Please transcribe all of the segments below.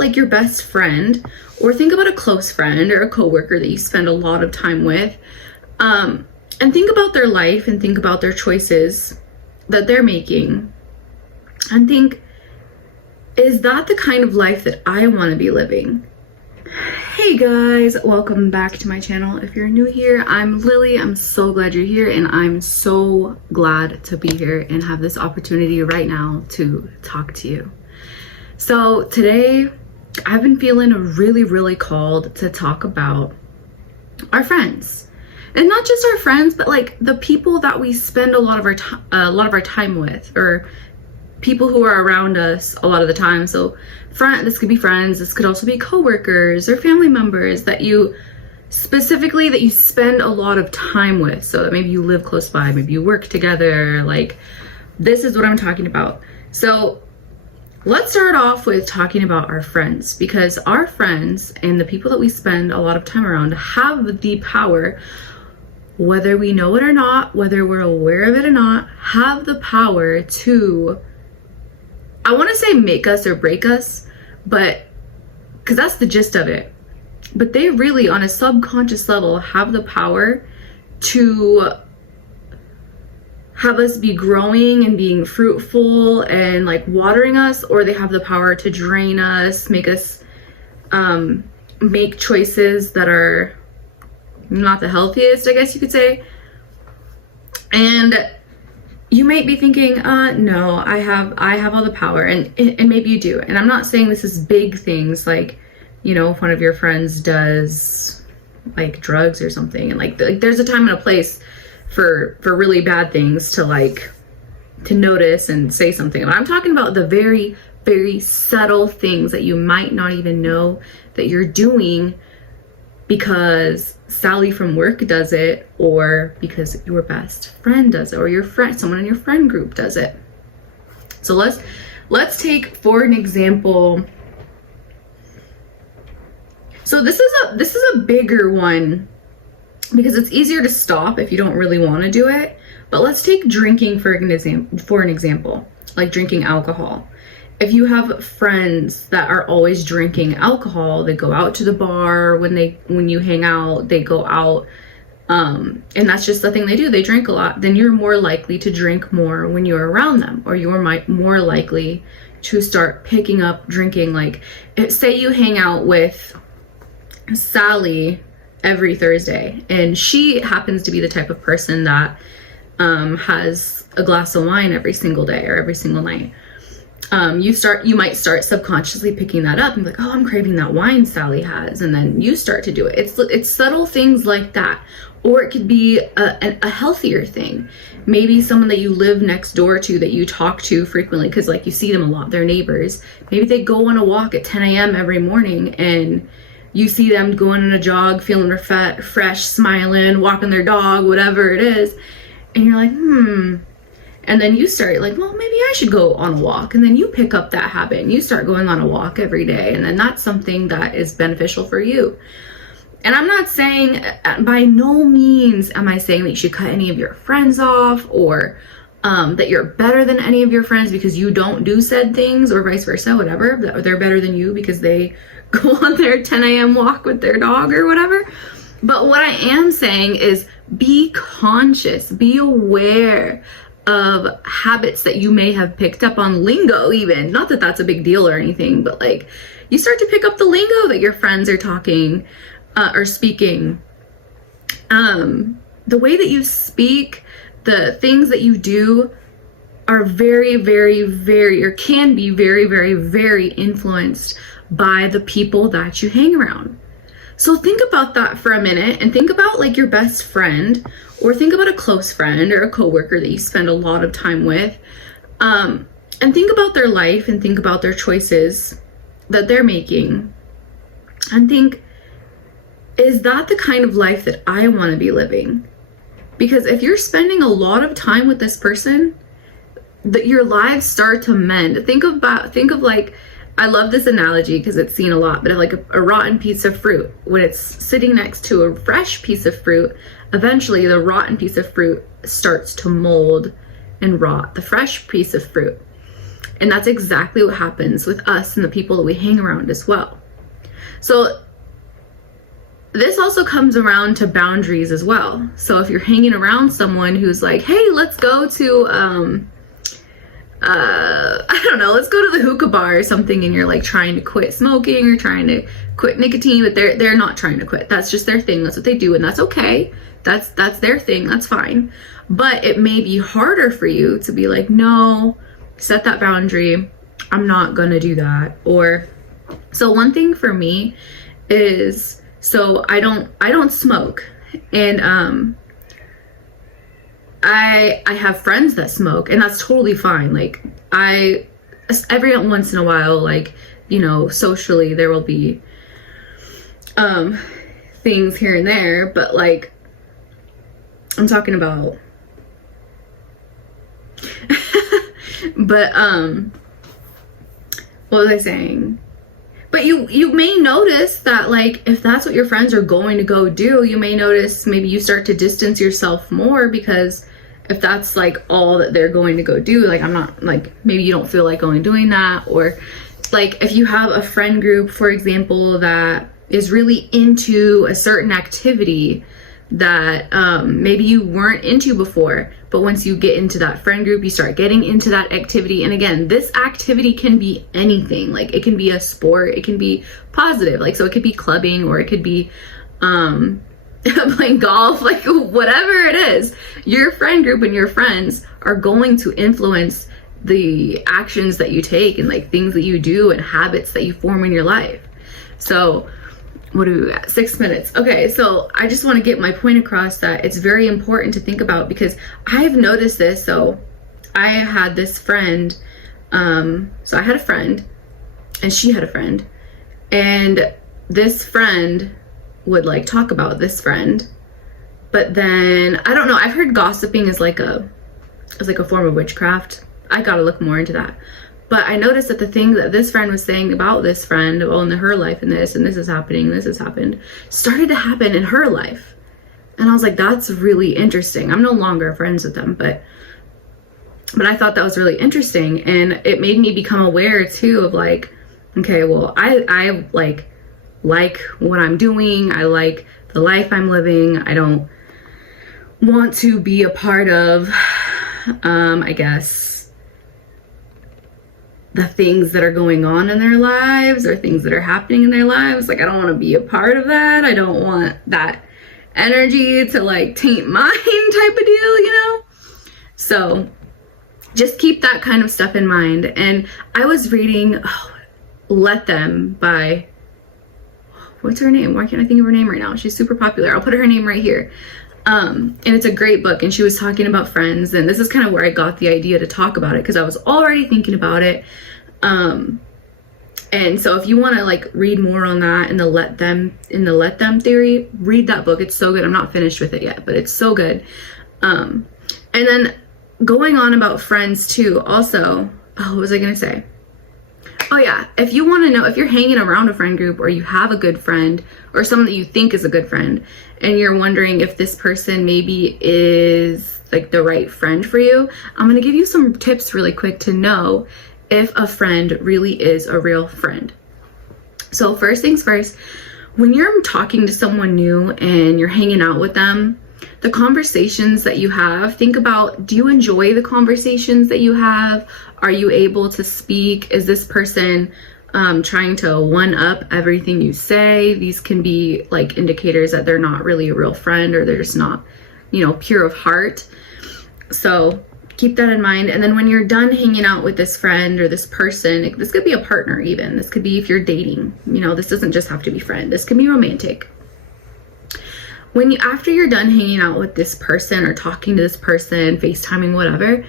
like your best friend, or think about a close friend or a coworker that you spend a lot of time with, and think about their life and think about their choices that they're making, and think, is that the kind of life that I want to be living? Hey guys, welcome back to my channel. If you're new here, I'm Lily. I'm so glad you're here, and I'm so glad to be here and have this opportunity right now to talk to you. So today I've been feeling really called to talk about our friends, and not just our friends, but like the people that we spend a lot of our time with, or people who are around us a lot of the time. So this could be friends, this could also be coworkers or family members that you spend a lot of time with. So that maybe you live close by, maybe you work together. Like, this is what I'm talking about. So let's start off with talking about our friends, because our friends and the people that we spend a lot of time around have the power, whether we know it or not, whether we're aware of it or not, have the power to, I want to say make us or break us, but because that's the gist of it. But they really, on a subconscious level, have the power to have us be growing and being fruitful and like watering us, or they have the power to drain us, make us make choices that are not the healthiest, I guess you could say. And you might be thinking, no, I have all the power, and maybe you do. And I'm not saying this is big things like, you know, if one of your friends does like drugs or something, and like there's a time and a place for really bad things to notice and say something. But I'm talking about the very subtle things that you might not even know that you're doing because Sally from work does it, or because your best friend does it, or your friend, someone in your friend group does it. So let's take for an example. So this is a bigger one because it's easier to stop if you don't really want to do it. But let's take drinking for an example, like drinking alcohol. If you have friends that are always drinking alcohol, they go out to the bar when you hang out, they go out, and that's just the thing they do, they drink a lot, then you're more likely to drink more when you're around them, or you're more likely to start picking up drinking. Like, say you hang out with Sally every Thursday, and she happens to be the type of person that has a glass of wine every single day or every single night. You might start subconsciously picking that up and be like, oh, I'm craving that wine Sally has, and then you start to do it. It's subtle things like that. Or it could be a healthier thing. Maybe someone that you live next door to, that you talk to frequently because like you see them a lot, they're neighbors. Maybe they go on a walk at 10 a.m. every morning, and you see them going on a jog, feeling fresh, smiling, walking their dog, whatever it is, and you're like, and then you start like, well, maybe I should go on a walk. And then you pick up that habit and you start going on a walk every day. And then that's something that is beneficial for you. And I'm not saying, by no means am I saying that you should cut any of your friends off, or that you're better than any of your friends because you don't do said things, or vice versa, whatever. That they're better than you because they go on their 10 a.m. walk with their dog or whatever. But what I am saying is be conscious, be aware of habits that you may have picked up on, lingo even. Not that that's a big deal or anything, but like you start to pick up the lingo that your friends are talking or speaking. The way that you speak, the things that you do are very, or can be very influenced by the people that you hang around. So think about that for a minute, and think about like your best friend, or think about a close friend or a coworker that you spend a lot of time with, and think about their life and think about their choices that they're making, and think, is that the kind of life that I want to be living? Because if you're spending a lot of time with this person, that your lives start to mend. Think of like, I love this analogy because it's seen a lot, but like a rotten piece of fruit, when it's sitting next to a fresh piece of fruit, eventually the rotten piece of fruit starts to mold and rot the fresh piece of fruit. And that's exactly what happens with us and the people that we hang around as well. So this also comes around to boundaries as well. So if you're hanging around someone who's like, hey, let's go to, I don't know, let's go to the hookah bar or something, and you're like trying to quit smoking or trying to quit nicotine, but they're not trying to quit. That's just their thing. That's what they do, and that's okay. That's their thing. That's fine. But it may be harder for you to be like, no, set that boundary. I'm not gonna do that. Or, so one thing for me is, so I don't smoke, and I have friends that smoke, and that's totally fine. Like, every once in a while, like, you know, socially there will be things here and there, but like, I'm talking about but what was I saying? But you may notice that, like, if that's what your friends are going to go do, you may notice maybe you start to distance yourself more, because if that's like all that they're going to go do, like, I'm not, like, maybe you don't feel like going doing that. Or like, if you have a friend group, for example, that is really into a certain activity that maybe you weren't into before, but once you get into that friend group, you start getting into that activity. And again, this activity can be anything. Like, it can be a sport, it can be positive, like, so it could be clubbing, or it could be playing golf, like, whatever it is. Your friend group and your friends are going to influence the actions that you take, and like things that you do and habits that you form in your life. So what are we at? 6 minutes. Okay, so I just want to get my point across that it's very important to think about, because I've noticed this. So I had this friend, so I had a friend and she had a friend, and this friend would like talk about this friend, but then I don't know, I've heard gossiping is like a form of witchcraft. I gotta look more into that. But I noticed that the thing that this friend was saying about this friend, well, in her life, and this is happening, this has happened, started to happen in her life. And I was like, that's really interesting. I'm no longer friends with them, but I thought that was really interesting. And it made me become aware too of like, okay, well, I like what I'm doing. I like the life I'm living. I don't want to be a part of, I guess, the things that are going on in their lives, or things that are happening in their lives. Like, I don't want to be a part of that. I don't want that energy to like taint mine type of deal, you know? So just keep that kind of stuff in mind. And I was reading Let Them by, what's her name? Why can't I think of her name right now? She's super popular. I'll put her name right here. And it's a great book, and she was talking about friends, and this is kind of where I got the idea to talk about it, because I was already thinking about it. And so if you want to like read more on that in the Let Them theory, read that book. It's so good. I'm not finished with it yet, but it's so good. And then going on about friends too, also, what was I going to say? Oh yeah, if you want to know, if you're hanging around a friend group, or you have a good friend, or someone that you think is a good friend, and you're wondering if this person maybe is like the right friend for you, I'm going to give you some tips really quick to know if a friend really is a real friend. So first things first, when you're talking to someone new and you're hanging out with them, the conversations that you have, think about, do you enjoy the conversations that you have? Are you able to speak? Is this person trying to one up everything you say? These can be like indicators that they're not really a real friend, or they're just not, you know, pure of heart. So keep that in mind. And then when you're done hanging out with this friend or this person, this could be a partner even. This could be if you're dating, you know, this doesn't just have to be friend. This can be romantic. After you're done hanging out with this person or talking to this person, FaceTiming, whatever,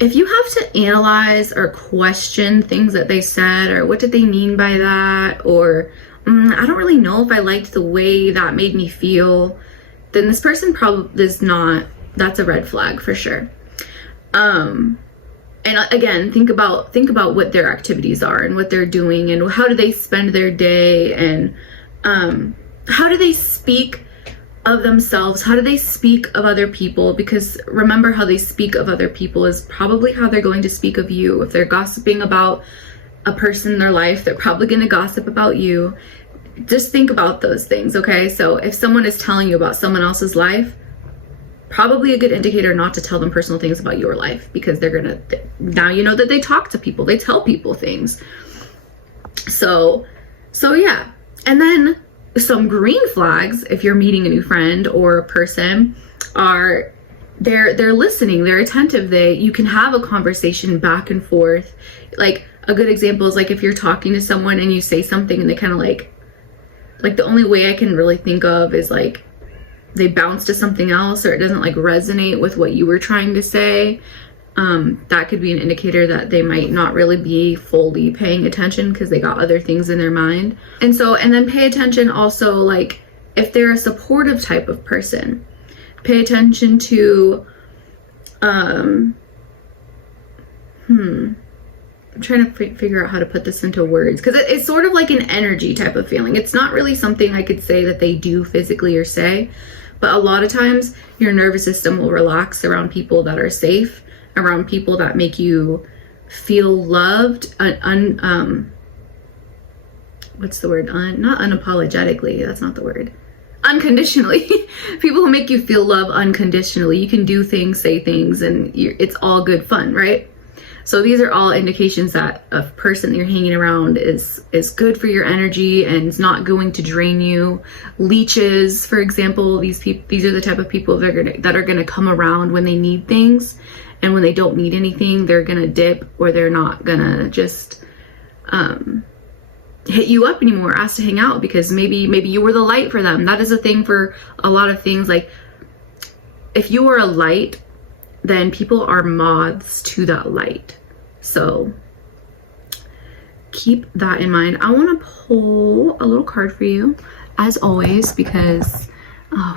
if you have to analyze or question things that they said, or what did they mean by that, or I don't really know if I liked the way that made me feel, then this person probably is not, that's a red flag for sure. And again, think about what their activities are and what they're doing, and how do they spend their day, and how do they speak of themselves? How do they speak of other people? Because remember, how they speak of other people is probably how they're going to speak of you. If they're gossiping about a person in their life, they're probably going to gossip about you. Just think about those things, okay? So if someone is telling you about someone else's life, probably a good indicator not to tell them personal things about your life, because they're gonna, now you know that they talk to people, they tell people things. So yeah. And then some green flags, if you're meeting a new friend or a person, are they're listening, they're attentive, you can have a conversation back and forth. Like a good example is like if you're talking to someone and you say something and they kind of like the only way I can really think of is like they bounce to something else, or it doesn't like resonate with what you were trying to say. That could be an indicator that they might not really be fully paying attention because they got other things in their mind. And then pay attention also, like if they're a supportive type of person, pay attention to, I'm trying to figure out how to put this into words, because it's sort of like an energy type of feeling. It's not really something I could say that they do physically or say, but a lot of times your nervous system will relax around people that are safe, around people that make you feel loved, what's the word? Not unapologetically, that's not the word. Unconditionally. People who make you feel love unconditionally. You can do things, say things, and it's all good fun, right? So these are all indications that a person that you're hanging around is good for your energy and is not going to drain you. Leeches, for example, these are the type of people that are gonna come around when they need things, and when they don't need anything, they're gonna dip, or they're not gonna just hit you up anymore, ask to hang out, because maybe you were the light for them. That is a thing for a lot of things. Like if you are a light, then people are moths to that light. So keep that in mind. I want to pull a little card for you, as always, because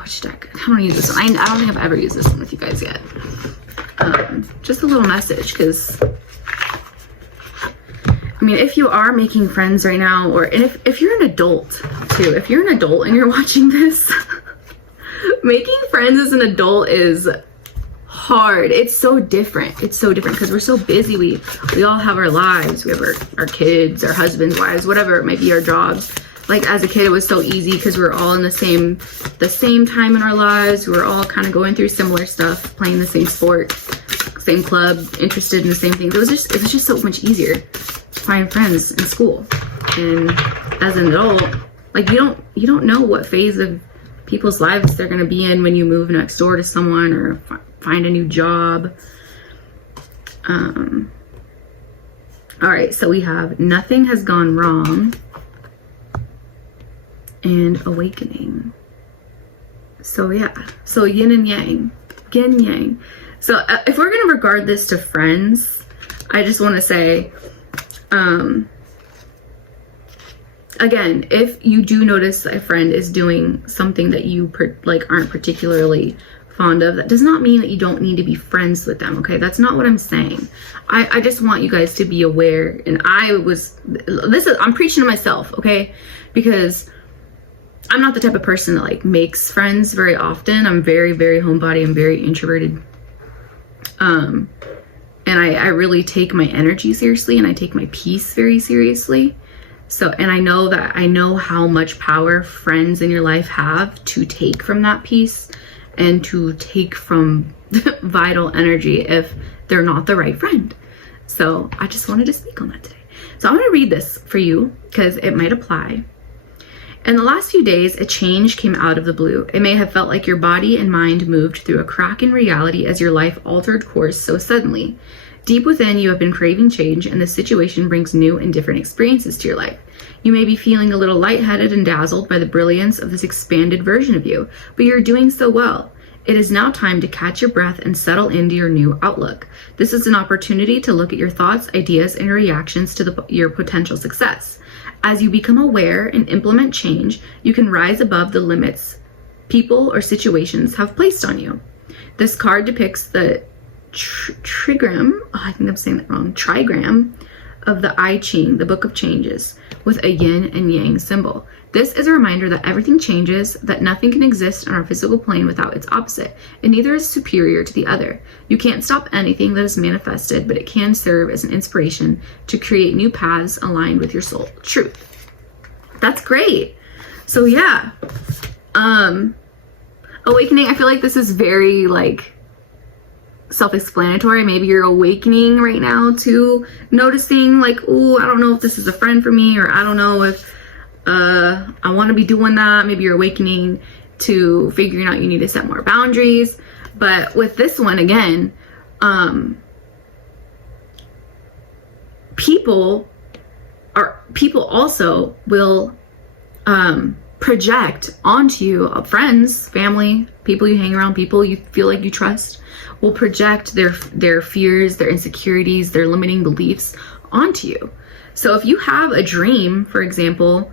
which deck? I don't use this one. I don't think I've ever used this one with you guys yet. Just a little message, because I mean, if you are making friends right now, and if you're an adult too, if you're an adult and you're watching this, making friends as an adult is hard. It's so different because we're so busy. We all have our lives. We have our kids, our husbands, wives, whatever it might be, our jobs. Like as a kid, it was so easy because we were all in the same time in our lives. We were all kind of going through similar stuff, playing the same sport, same club, interested in the same things. It was just so much easier to find friends in school. And as an adult, like you don't know what phase of people's lives they're going to be in when you move next door to someone or find a new job. All right, so we have nothing has gone wrong and awakening. So yeah, so yin and yang, yin yang. So if we're going to regard this to friends, I just want to say, again, if you do notice a friend is doing something that you aren't particularly fond of, that does not mean that you don't need to be friends with them, okay? That's not what I'm saying. I just want you guys to be aware, and I'm preaching to myself, okay? Because I'm not the type of person that like makes friends very often. I'm very, very homebody. I'm very introverted. And I really take my energy seriously, and I take my peace very seriously. So, and I know how much power friends in your life have to take from that peace and to take from vital energy if they're not the right friend. So I just wanted to speak on that today. So I'm going to read this for you because it might apply. In the last few days, a change came out of the blue. It may have felt like your body and mind moved through a crack in reality as your life altered course so suddenly. Deep within, you have been craving change, and this situation brings new and different experiences to your life. You may be feeling a little lightheaded and dazzled by the brilliance of this expanded version of you, but you're doing so well. It is now time to catch your breath and settle into your new outlook. This is an opportunity to look at your thoughts, ideas, and reactions to your potential success. As you become aware and implement change, you can rise above the limits people or situations have placed on you. This card depicts the trigram, I think I'm saying that wrong, trigram of the I Ching, the Book of Changes, with a yin and yang symbol. This is a reminder that everything changes, that nothing can exist on our physical plane without its opposite, and neither is superior to the other. You can't stop anything that is manifested, but it can serve as an inspiration to create new paths aligned with your soul truth. That's great. So yeah, awakening, I feel like this is very like self-explanatory. Maybe you're awakening right now to noticing like, oh, I don't know if this is a friend for me, or I don't know if I want to be doing that. Maybe you're awakening to figuring out you need to set more boundaries. But with this one, again, people also will project onto you, friends, family, people you hang around, people you feel like you trust, will project their fears, their insecurities, their limiting beliefs onto you. So if you have a dream, for example,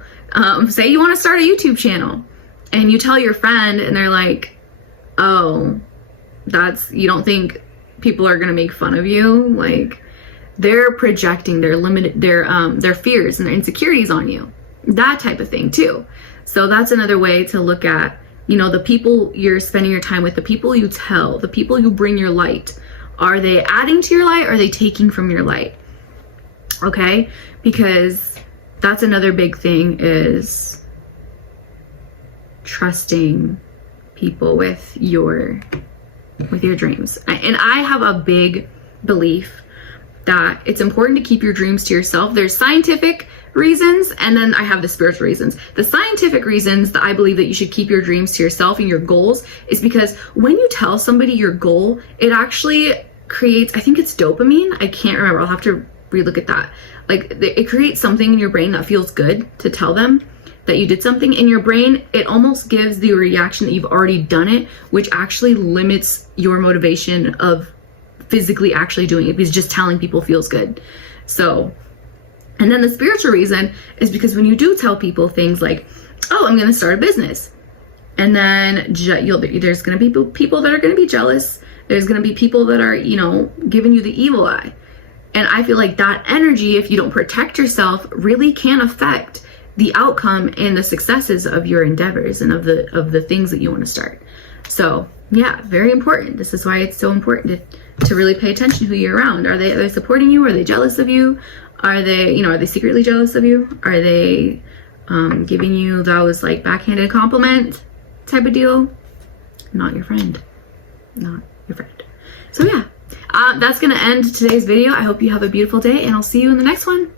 say you want to start a YouTube channel, and you tell your friend, and they're like, oh, you don't think people are going to make fun of you? Like, they're projecting their fears and their insecurities on you. That type of thing too. So that's another way to look at, the people you're spending your time with, the people you tell, the people you bring your light. Are they adding to your light, or are they taking from your light? Okay? Because that's another big thing, is trusting people with your dreams. And I have a big belief that it's important to keep your dreams to yourself. There's scientific reasons, and then I have the spiritual reasons. The scientific reasons that I believe that you should keep your dreams to yourself and your goals is because when you tell somebody your goal, it actually creates, I think it's dopamine. I can't remember. I'll have to relook at that. Like, it creates something in your brain that feels good to tell them that you did something. In your brain, it almost gives the reaction that you've already done it, which actually limits your motivation of physically actually doing it, because just telling people feels good. So, and then the spiritual reason is because when you do tell people things like, oh, I'm going to start a business, and then there's going to be people that are going to be jealous. There's going to be people that are, giving you the evil eye. And I feel like that energy, if you don't protect yourself, really can affect the outcome and the successes of your endeavors and of the things that you want to start. So yeah, very important. This is why it's so important to really pay attention to who you're around. Are they supporting you? Are they jealous of you? Are they secretly jealous of you? Are they giving you those like backhanded compliment type of deal? Not your friend. Not your friend. So yeah, that's going to end today's video. I hope you have a beautiful day, and I'll see you in the next one.